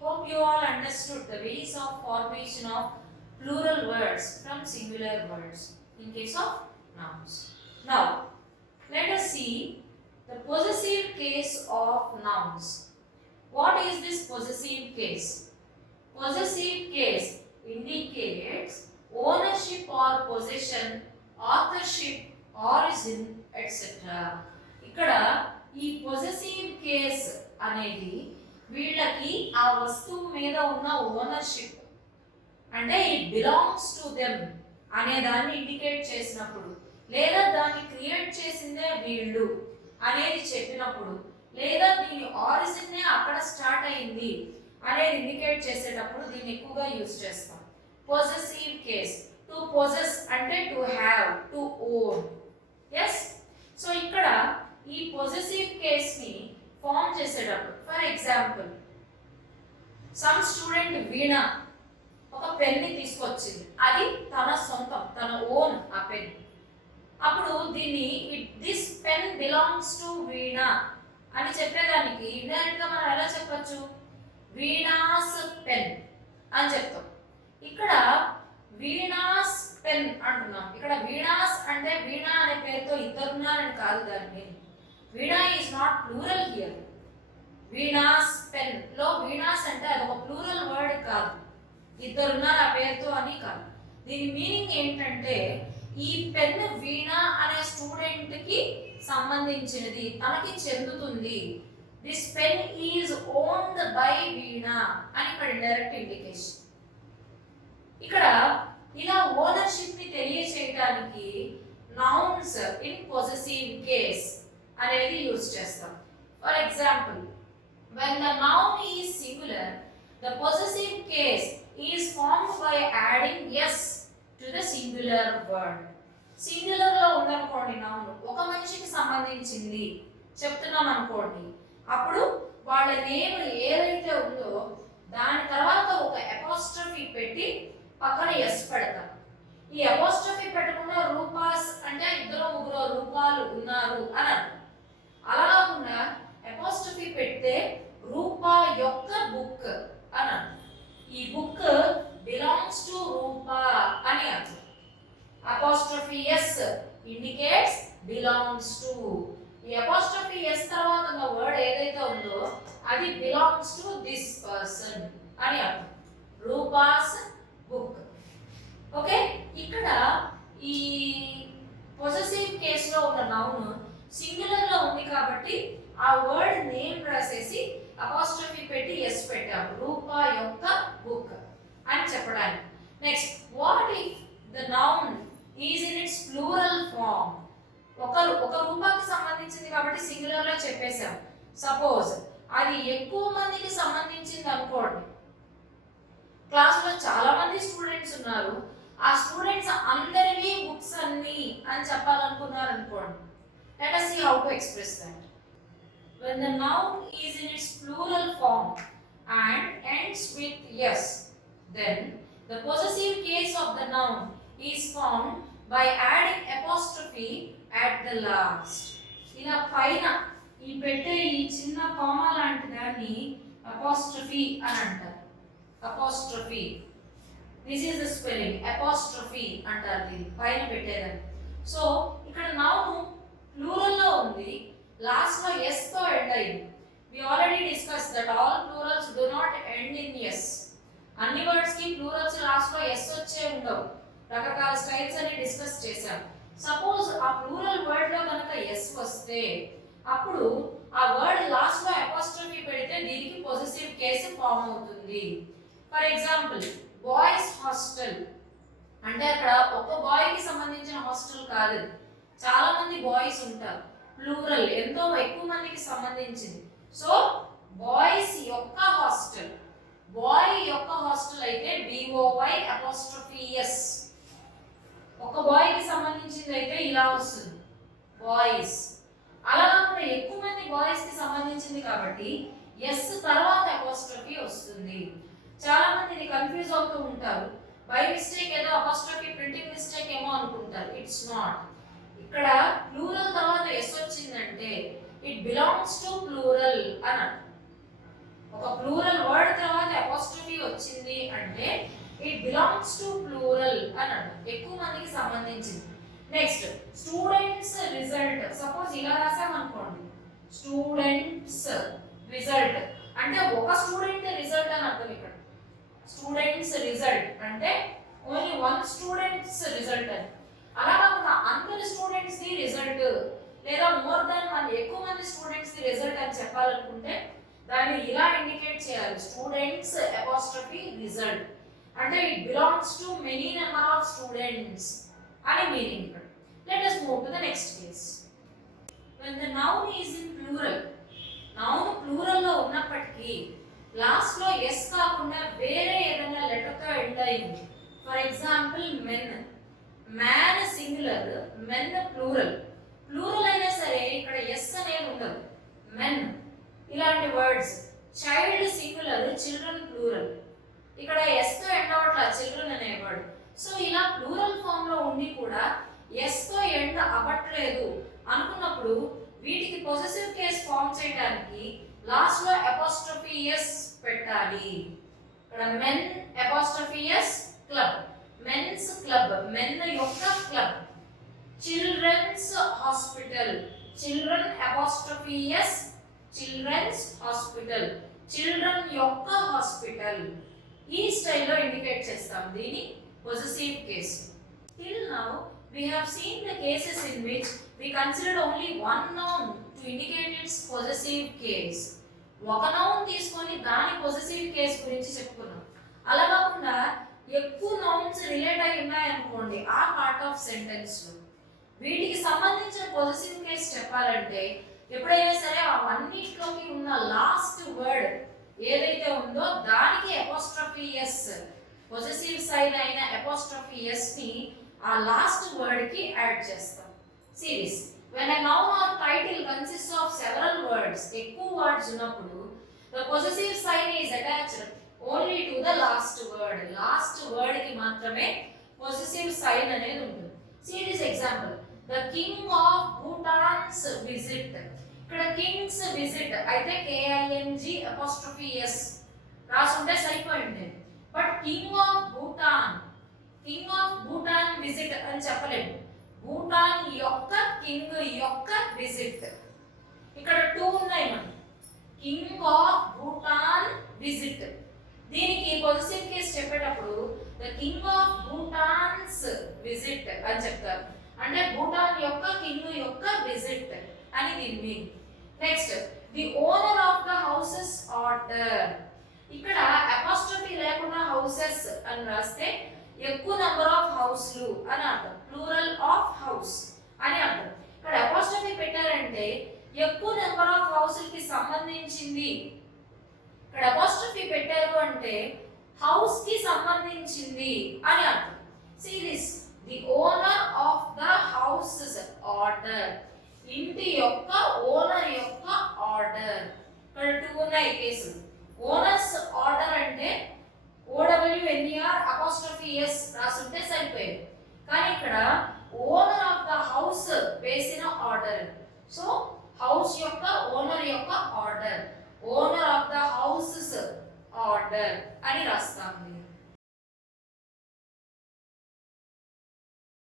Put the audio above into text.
Hope you all understood the ways of formation of plural words from singular words in case of nouns. Now, let us see the possessive case of nouns. What is this possessive case? Possessive case indicates ownership or possession, authorship, origin, etc. ఇక్కడ ఈ possessive case అనేది వీళ్ళకి ఆ వస్తువు మీద ఉన్న ownership అంటే it belongs to them అనే దాన్ని ఇండికేట్ చేసినప్పుడు, లేదా దాన్ని క్రియేట్ చేసిందే వీళ్ళు అనేది చెప్పినప్పుడు, లేదా దీని ఆరిజిన్నే అక్కడ స్టార్ట్ అయింది అనేది ఇండికేట్ చేసేటప్పుడు దీన్ని ఎక్కువగా యూజ్ చేస్తాం. పొజెసివ్ కేస్, టు పొజెస్ అంటే to have, to own. Yes, so ఇక్కడ ఈ పొజెసివ్ కేస్ ని ఫామ్ చేసేటప్పుడు, for example some student Veena ఒక పెన్ ని తీసుకొచ్చింది, అది తన సొంతం, తన ఓన్ ఆ పెన్. అప్పుడు దీన్ని దిస్ పెన్ బిలాంగ్స్ టు వీణ అని చెప్పేదానికి ఇండైరెక్ట్ గా మనం ఎలా చెప్పచ్చు? వీణాస్ పెన్ అని చెప్తాం. ఇక్కడ వీణాస్ పెన్ అంటున్నాం. ఇక్కడ వీణాస్ అంటే వీణ అనే పేరుతో ఇద్దరున్నారని కాదు దాని meaning. Veena is not plural here. Veena's pen లో వీణాస్ అంటే అది ఒక ప్లూరల్ వర్డ్ కాదు, ఇద్దరున్నారు ఆ పేరుతో అని కాదు. దీని మీనింగ్ ఏంటంటే ఈ పెన్ వీణ అనే స్టూడెంట్ కి సంబంధించినది, తనకి చెందుతుంది. This pen is owned by Veena అని ఇక్కడ ఇండైరెక్ట్ ఇండికేషన్. ఇక్కడ ఇలా ఓనర్షిప్ ని తెలియచేయడానికి నౌన్స్ ఇన్ పొజెసివ్ కేస్ అనేది యూజ్ చేస్తాం. For example, when the noun is singular, the possessive case is formed by adding s to the singular word. Singular లో ఉందనుకోండి నౌన్, ఒక మనిషికి సంబంధించింది చెప్తున్నాం అనుకోండి, అప్పుడు వాళ్ళ నేమ్ ఏదైతే ఉందో దాని తర్వాత ఒక అపోస్ట్రఫీ పెట్టి పక్కన ఎస్ పెడతాం. ఈ అపోస్ట్రఫీ పెట్టకుండా రూపాస్ అంటే ఇద్దరు ముగ్గురు రూపాలు ఉన్నారు అని అర్థం. అలా కాకుండా అపోస్ట్రఫీ పెడితే రూపా యొక్క బుక్ అని అర్థం. ఈ బుక్ బిలాంగ్స్ టు రూపా అని అర్థం. Apostrophe S indicates belongs to. ఈ అపోస్ట్రఫీ ఎస్ తర్వాత ఉన్న వర్డ్ ఏదైతే ఉందో అది బిలాంగ్స్ టు దిస్ పర్సన్ అని అర్థం. రూపాస్ బుక్. ఓకే, ఇక్కడ ఈ పొజెసివ్ కేస్ లో ఉన్న నౌన్ సింగులర్ లో ఉంది కాబట్టి ఆ వర్డ్ నేమ్ రాసేసి అపోస్ట్రఫీ పెట్టి ఎస్ పెట్టాం, రూపా యొక్క బుక్ అని చెప్పడానికి. Next, what if the noun is in its plural form? ఒక రూపాకి సంబంధించింది కాబట్టి సింగులర్ లో చెప్పేశాం. సపోజ్ అది ఎక్కువ మందికి సంబంధించింది అనుకోండి, క్లాస్ లో చాలా మంది స్టూడెంట్స్ ఉన్నారు, ఆ స్టూడెంట్స్ అందరివి బుక్స్ అన్ని అని చెప్పాలనుకున్నారు అనుకోండి. Let us see how to express that. When the noun is in its plural form and ends with yes, then the possessive case of the noun is formed by adding apostrophe at the last. ఇలా పైన ఈ పెట్టే ఈ చిన్న comma లాంటి దాన్ని apostrophe అని అంటారు. Apostrophe, this is the spelling, apostrophe అంటారు దీన్ని పైన పెట్టేదాన్ని. సో ఇక్కడ నౌన్ ప్లూరల్ లో ఉంది, లాస్ట్ లో ఎస్ తో ఎండ్ అయింది. We already discuss that all plurals do not end in S. అన్ని వర్డ్స్ కి ప్లూరల్స్ లాస్ట్ లో ఎస్ వచ్చే ఉండవు. రకరకాల స్టైల్స్ అని డిస్కస్ చేశాం. సపోజ్ ఆ ప్లూరల్ వర్డ్ లో కనుక ఎస్ వస్తే అప్పుడు ఆ వర్డ్ లాస్ట్ లో అపోస్ట్రఫీ పెడితే దీనికి పొజెసివ్ కేసు ఫామ్ అవుతుంది. ఫర్ ఎగ్జాంపుల్, బాయ్స్ హాస్టల్ అంటే అక్కడ ఒక బాయ్ కి సంబంధించిన హాస్టల్ కాదు, చాలా మంది బాయ్స్ ఉంటారు, ప్లూరల్ ఎంతో ఎక్కువ మందికి సంబంధించింది. సో బాయ్స్ యొక్క హాస్టల్, బాయ్ యొక్క హాస్టల్ అయితే BOY అపోస్ట్రఫీ S. ఒక బాయ్ కి సంబంధించింది అయితే ఇలా వస్తుంది బాయ్స్. అలా కాకుండా ఎక్కువ మంది బాయ్స్ కి సంబంధించింది కాబట్టి S తర్వాత అపోస్ట్రఫీ వస్తుంది. చాలా మంది ఇది కన్ఫ్యూజ్ అవుతూ ఉంటారు, బై మిస్టేక్ ఏదో అపోస్ట్రఫీ ప్రింటింగ్ మిస్టేక్ ఏమో అనుకుంటారు. It's not. ఇక్కడ ప్లూరల్ తర్వాత ఎస్ వచ్చిందంటే ఇట్ బిలాంగ్స్ టు ప్లూరల్ అని అర్థం. ఒక ప్లూరల్ వర్డ్ తర్వాత సపోజ్ ఇలా రాసాం అనుకోండి, స్టూడెంట్స్ రిజల్ట్ అంటే ఒక స్టూడెంట్ రిజల్ట్ అని అర్థం. ఇక్కడ స్టూడెంట్స్ రిజల్ట్ అంటే ఓన్లీ వన్ స్టూడెంట్స్ రిజల్ట్ అని. అలా కాకుండా అందరి స్టూడెంట్స్ ది రిజల్ట్ లేదా మోర్ దాన్ ఎక్కువ మంది స్టూడెంట్స్ ది రిజల్ట్ అని చెప్పాలనుకుంటే దాన్ని ఇలా ఇండికేట్ చేయాలి, స్టూడెంట్స్ అపాస్ట్రఫీ రిజల్ట్ అంటే it belongs to many number of students అని మీనింగ్. ఇక్కడ let us move to the next case. When the noun is in plural, noun plural లో ఉన్నప్పటికీ లాస్ట్ లో ఎస్ కాకుండా వేరే ఏదైనా లెటర్ తో ఎండ్ అయింది. For example men, man singular, men plural. Plural అయినా సరే ఇక్కడ ఎస్ అనేది ఉండదు. మెన్ ఇలాంటి words. Child singular, children plural. ఇక్కడ ఎస్ తో ఎండ్ అవట్లా చిల్డ్రన్ అనే వర్డ్. సో ఇలా ప్లూరల్ ఫామ్ లో ఉండి కూడా ఎస్ తో ఎండ్ అవ్వట్లేదు అనుకున్నప్పుడు వీటికి పొసెసివ్ కేస్ ఫామ్ చేయడానికి లాస్ట్ లో అపాస్ట్రఫీ ఎస్ పెట్టాలి. ఇక్కడ men apostrophe s club, men's club, men యొక్క club. Children's hospital, children apostrophe yes children's hospital, children యొక్క హాస్పిటల్. ఈ స్టైల్లో ఇండికేట్ చేస్తాం దీని possessive case. Till now we have seen the cases in which we considered only one noun to indicate its possessive case. ఒక noun తీసుకొని దాని possessive case గురించి చెప్పుకున్నాం. అలా కాకుండా ఎక్కువ నౌన్స్ రిలేట్ అయి ఉన్నాయనుకోండి ఆ పార్ట్ ఆఫ్ సెంటెన్స్ లో వీటికి సంబంధించిన పొసెసివ్ కేస్ చెప్పాలంటే ఎప్పుడైనా సరే అవన్నిటిలోకి ఉన్న లాస్ట్ వర్డ్ ఏదైతే ఉందో దానికి అపాస్ట్రఫీ ఎస్, పొసెసివ్ సైన్ అయిన అపాస్ట్రఫీ ఎస్ ని ఆ లాస్ట్ వర్డ్ కి యాడ్ చేస్తాం. Series when a noun or title consists of several words, ఎక్కువ వర్డ్స్ ఉన్నప్పుడు the possessive sign is attached only to the last word. Last word కి మాత్రమే possessive sign అనేది ఉంటుంది. Series example, the king of Bhutan's visit. ఇక్కడ Kings visit అయితే KING apostrophe S రాసుంటే సరిపోయింది. But king of Bhutan, king of Bhutan visit అని చెప్పలేము. భూటాన్ యొక్క కింగ్ యొక్క విజిట్. ఇక్కడ టూ ఉన్నాయి మనకి, కింగ్ ఆఫ్ భూటాన్ విజిట్. దీనికి పొసెసివ్ కేస్ చెప్పేటప్పుడు ద కింగ్ ఆఫ్ భూటాన్స్ విజిట్ అని చెప్తారు. అంటే భూటాన్ యొక్క కింగ్ యొక్క విజిట్ అని దీని meaning. Next, the owner of the houses order. ఇక్కడ అపాస్ట్రఫీ లేకుండా హౌసెస్ అని రాస్తే ఎక్కువ నంబర్ ఆఫ్ హౌస్లు అని అర్థం, ప్లూరల్ ఆఫ్ హౌస్ అని అర్థం. ఇక్కడ అపాస్ట్రఫీ పెట్టారంటే ఎక్కువ నెంబర్ ఆఫ్ హౌస్లకి సంబంధించింది. ఇక్కడ అపాస్ట్రఫీ పెట్టారు అంటే హౌస్ కి సంబంధించింది అని అర్థం. See this, the owner of the houses order, ఇంటి యొక్క ఓనర్ యొక్క ఆర్డర్. ఇక్కడ టూ ఉన్నాయి కేసులు. ఓనర్స్ ఆర్డర్ అంటే OWNER అపాస్ట్రఫీ ఎస్ రాసుంటే సరిపోయేది. కానీ ఇక్కడ ఓనర్ ఆఫ్ ద హౌస్ వేసిన ఆర్డర్. సో హౌస్ యొక్క ఓనర్ యొక్క order, owner of the houses order అని రాస్తాం.